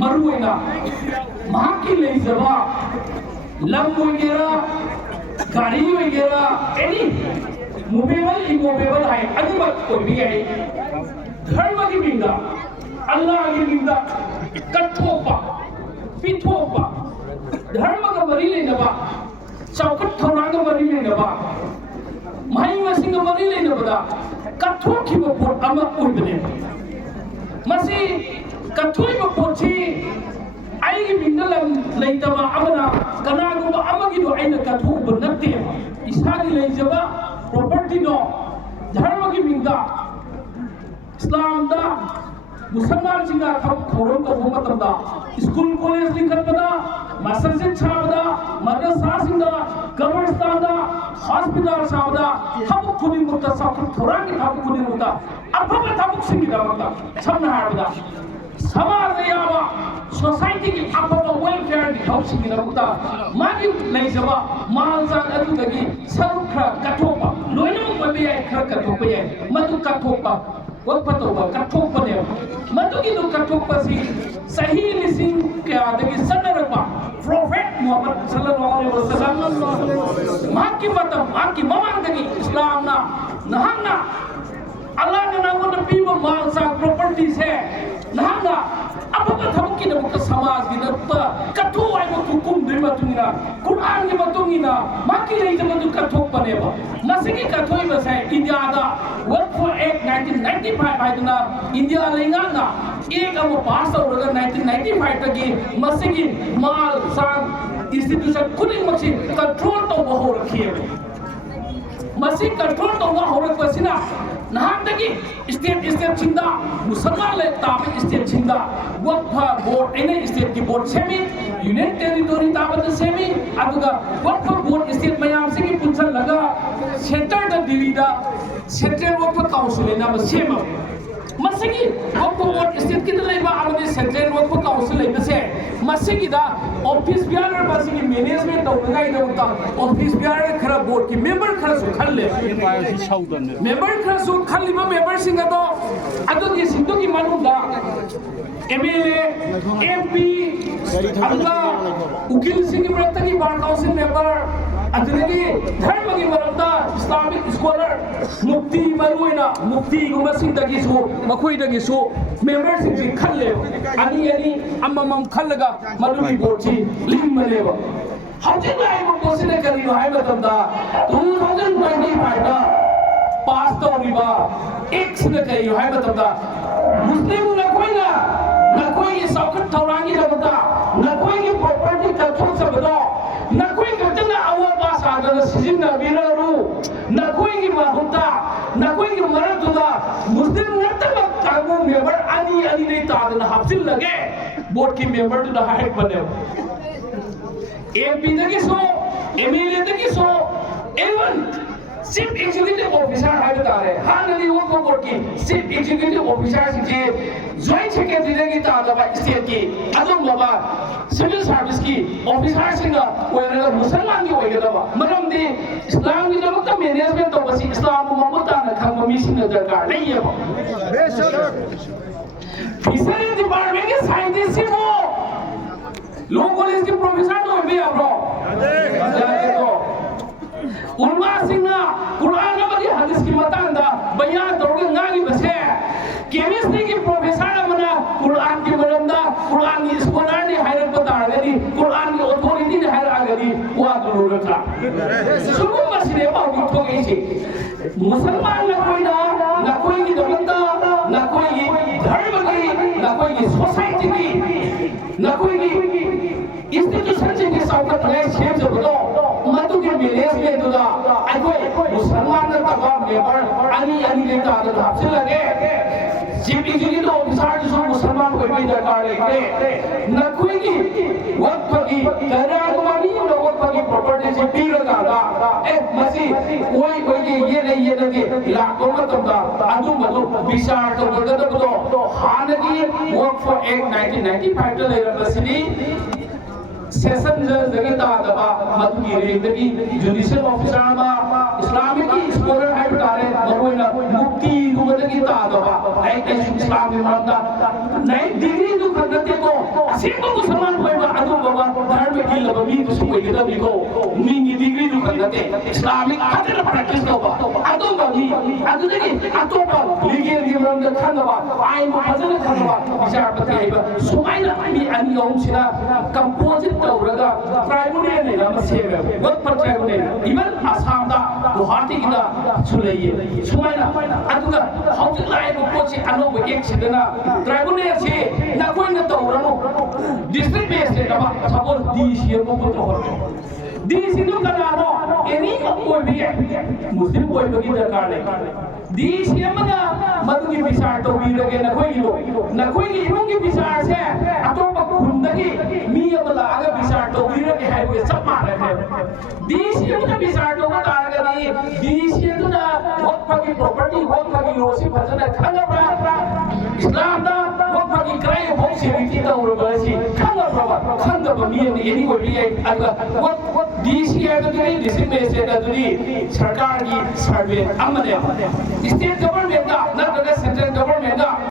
मरुएना महाकी लेजबा lump वगैरह गाड़ी वगैरह एनी मूवेबल इमूवेबल है अनिमत कोई भी है धर्म की बिंदा अल्लाह की बिंदा कठोपा पिठोपा धर्म का मरी लेनबा चौकट थौरांग का मरी लेनबा माई मसिंग का मरी लेनबदा कठो की पोट अमा उइबने मसी कठोई पोची आई की बिंदा लेतबा अमना कनागुबा अमगी दो आइना कठो बनते इसागी लेजबा प्रॉपर्टी नो धर्म की बिंदा इस्लाम दा मुसलमान सिंगा खौरम का हुकूमत दा स्कूल कॉलेज लिखत बदा मस्जिद छाबदा मदरसा सिंगा कब्रिस्तान दा हॉस्पिटल छाबदा हम कुनी मुता सब थोड़ा की हम कुनी मुता अफब तबुक सिंगी दा मता सबना हाबदा समाज यावा सोसाइटी की अफब वेलफेयर की हम सिंगी दा मता मागी लेजबा मालसा अदुदगी सरुखरा कठोपा लोइनो पबे खर कठोपे मतु कठोपा वक्फतोबा कठोपने मतुगी नु कठोपसी सही लिसिंग के आदगी सनरबा प्रोफेट मोहम्मद सल्लल्लाहु अलैहि वसल्लम माकी ममांगगी इस्लाम ना नहाना अल्लाह ने नामो ने पीबो माल सा प्रॉपर्टी से नहाना अब थम की न समाज की न कठो आई मो हुकुम दे मतुंगिना कुरान के मतुंगिना माकी ले जब तु कठो बनेबा मसिगी कठोई बसे इंडिया दा वर्क फॉर एक्ट 1995 हाइदना इंडिया लेंगा ना एक अब पास होगा 1995 तक की मसिगी माल सांग इंस्टीट्यूशन खुद मसी कंट्रोल तो हो रखी है मसी कंट्रोल तो हो रखी है नहान तकी स्टेट छिंदा मुसलमान ले ताबे स्टेट छिंदा वक्फा बोर्ड एने स्टेट की बोर्ड सेमी यूनियन टेरिटोरी ताबे सेमी अदुगा वक्फा बोर्ड स्टेट मयाम से की पुंसन लगा सेंटर द दिल्ली दा सेंट्रल वक्फा काउंसिल ना सेम मसिगी वक्फा बोर्ड स्टेट की लेबा आमदे सेंट्रल वक्फा काउंसिल लेबसे मसिगी दा ऑफिस बियार मसिगी मैनेजमेंट तौगा इदोता ऑफिस बियार खरा बोर्ड की मेंबर खरा सु खल्ले मेंबर खरा सु खल्लिबा मेंबर सिंगा दो अदुगी सिंदुगी मनुदा एमएलए एमपी अल्लाह उकिल सिंह मरतगी बार काउंसिल मेंबर अदुगी धर्म की मरदा इस्लामिक स्कॉलर मुफ्ती मरुइना मुफ्ती गुमा सिंदगी सु मखोइदगी सु मेंबर सिंह खल्ले अनि अम्मम खल्लगा मदुगी बोर्ड ची लिंक मलेबा हजिन लाइव पोसिने करिनो हाय मतदा 2025 दा पास तौरिबा एक्स ने करियो हाय मतदा मुस्लिम न कोई सौकत थौरांगी रबदा न कोई की प्रॉपर्टी कथों सबदो न कोई कतना अवा पास आदन सिजिन बिररू न कोई की माहुता न कोई की मरदुदा मुस्लिम नतब कागो मेंबर अनि ने तादन हाफसिल लगे बोर्ड की मेंबर टू द हाइट बने एमपी तक सो एमएलए तक सो एवन चीफ एग्जीक्यूटिव ऑफिसर है बता रहे हाँ नदी वो बोर्ड की चीफ एग्जीक्यूटिव ऑफिसर से जॉइंट सेक्रेटरी की तादाबा स्टेट की अदम बाबा सिविल सर्विस की ऑफिसर सिंगा ओयरगा मुसलमान की ओयगदबा मरम दे इस्लाम की जब मैनेजमेंट तो बस इस्लाम ममता न खंग मिशन दरकार नहीं है फिशरी डिपार्टमेंट के साइंटिस्ट ही वो लोग कॉलेज के प्रोफेसर तो भी अब उल्मा सिंगा कुरान अमदी हदीस की मतंदा बयान तोड़े नागी बसे केमिस्ट्री की प्रोफेसर मना कुरान की मरमदा कुरान की स्कॉलर ने हायर बता गरी कुरान की अथॉरिटी ने हायर गरी वा दुरुरता सुबह मसले बाबू तो गई थी मुसलमान न कोई की दबंदा न कोई धर्म की न कोई सोसाइटी की न कोई इंस्टीट्यूशन की सौकत है शेप जो बतो मतु के मैनेजमेंट दुदा अगोय मुसलमान न तबा मेंबर अनि ने तादन हासिल लगे चीफ एग्जीक्यूटिव ऑफिसर जो मुसलमान को भी दरकार है न कोई की वक्त की कन्याकुमारी न वक्त की प्रॉपर्टी से पी लगा ए मसी कोई ये नहीं लाखों में तबदा अदु मदु विचार तो बगद बतो हानगी वर्क फॉर एक्ट 1995 ले रबसनी सेशन जगह तादबा मदुगी रेंदगी जुडिशियल ऑफिसर मा इस्लामिक की स्कॉलर है बतारे मकोइना मुफ्ती गुमदगी तादबा आई इस्लाम में मानता नहीं डिग्री जो खंडते को असेंबा मुसलमान होइबा अदुबा धर्म की लबमी दुसु ओइगदबिको मिंगी डिग्री दु खंगते इस्लामिक अदर प्रैक्टिस तोबा अदुबा मी अदुदगी अतोबा लीगल गिमरम द खंगबा आइन फजन खंगबा विचार पते हाइबा सुमाइना मी अनि ओंसिना कंपोजिट तौरगा ट्राइब्यूनल ने लम सेबे वत पर ट्राइब्यूनल इवन आसाम दा गुवाहाटी दा सुलैये सुमाइना अदुगा हाउस लाइफ कोची अनोबे एक सिदना ट्राइब्यूनल से ना कोई न तौरनो डिस्ट्रिक्ट बेस से दबा सपोज डीसी को तौर डीसी नु कनानो एनी कोई भी मुस्लिम कोई बगी दरकार नहीं डीसी मना मदुगी विचार तो भी लगे न कोई इवन की विचार से अतोप खुंदगी मी अबला आगे विचार तो भी लगे है वे सब मार रहे हैं डीसी मना विचार तो बता गनी डीसी तो ना वक्त की प्रॉपर्टी वक्त की रोसी फजन खंगबरा इस्लाम दा वक्त की क्राइ हो सिरिटी दा उरबसी खंगबरा खंगब मी एनी को भी है वक्त डीसी है तो डिस्ट्रिक्ट में से दी सरकार की सर्वे अमने स्टेट गवर्नमेंट का ना सेंट्रल गवर्नमेंट का